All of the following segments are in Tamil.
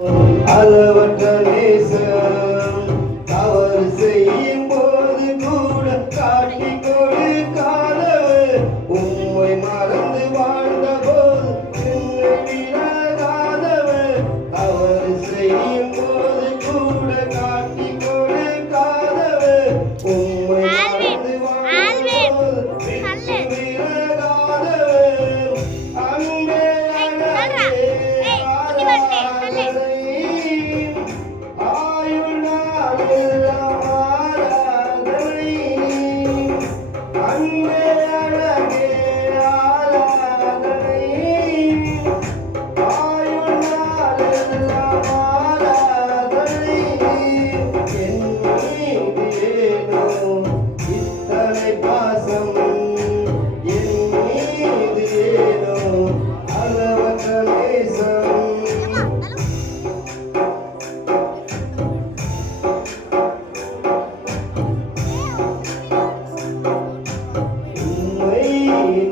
அளவற்ற நேசம் தவறு செய்யும் போது கூட காட்டி கொடுக்காதவர் உம்மை மறந்து வாழ்ந்த போது என்னை விலகாதவர் தவறு செய்யும் போது கூட காட்டி கொடுக்காதவர் உம்மை மறந்து வாழ்ந்த போது விலகாதவர் அன்பே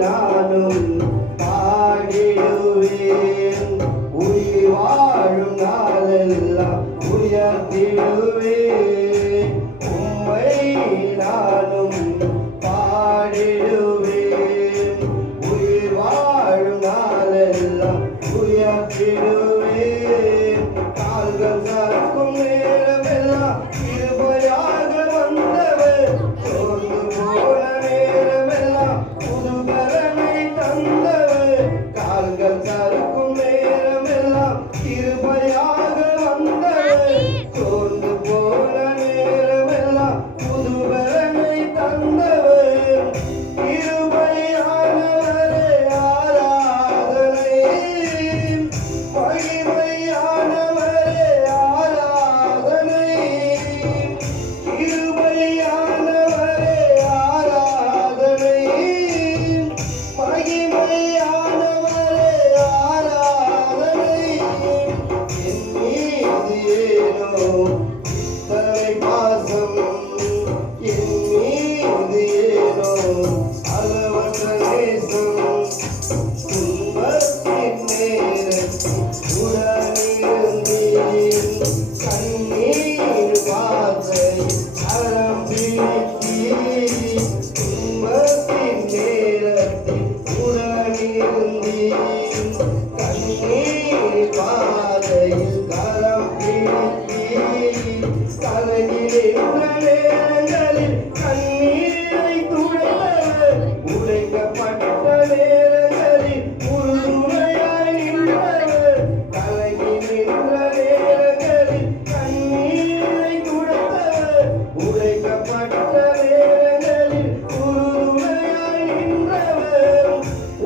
நானும் பாடிடுவேன் உயிர் வாழும் நாளெல்லாம் உயர்த்திடுவேன் உம்மை நானும் பாடிடுவேன் உயிர் வாழும் நாளெல்லாம் உயர்த்திடுவேன் கால்கள் சாக்கும் நேரமெல்லாம் கிருபையாக வந்தவர் சோர்ந்து போன நேரமெல்லாம் கால்கள் சறுக்கும் நேரமெல்லாம் கிருபையாக வந்தவர் சோர்ந்து போன நேரமெல்லாம் புதுபலனை தந்தவர் கிருபையானவரே ஆராதனை மகிமையானவரே ஆராதனை கிருபையானவரே ஆராதனை மகிமையானவரே ஆராதனை என் மீது ஏனோ இத்தனை பாசம் என் மீது ஏனோ அளவற்ற நேசம் துன்பத்தின் நேரத்தில் உடனிருந்தேன் கண்ணீர் வார்த்தை கரம் பிடித்தீ துன்பத்தின் நேரத்தில் உடனிருந்தேன் கண்ணீர் பாதையில் கரம் பிடித்தீ கலங்கின்ற நேரங்களில் கண்ணீரை துடைத்தவர் உடைக்கப்பட்ட நேரங்களில் உறுதுணையாய் நின்றவர் கலங்கி நின்ற நேரங்களில் கண்ணீரை துடைத்தவர் உடைக்கப்பட்ட நேரங்களில் உறுதுணையாய் நின்றவர்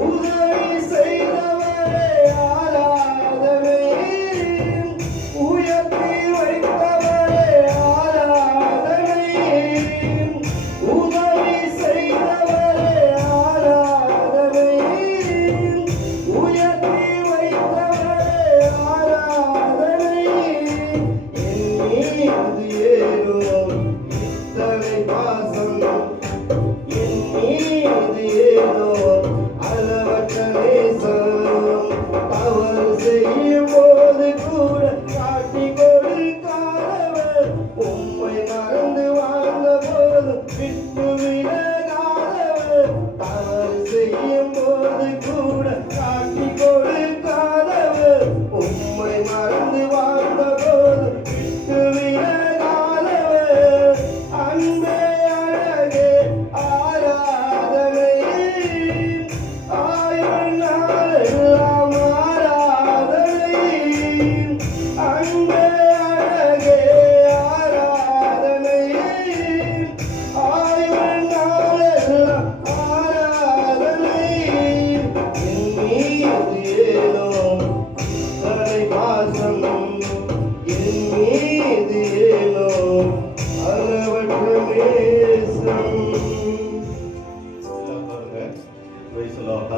உதவி செய்தவரே ஆராதனை உயர்த்தி வைத்தவரே ஆராதனை உதவி செய்தவரே ஆராதனை உயர்த்தி வைத்தவரே ஆராதனை என் மீது ஏனோ இத்தனை பாசம் என் மீது ஏனோ அளவற்ற நேசம் தவறு செய்யும் போது கூட காட்டி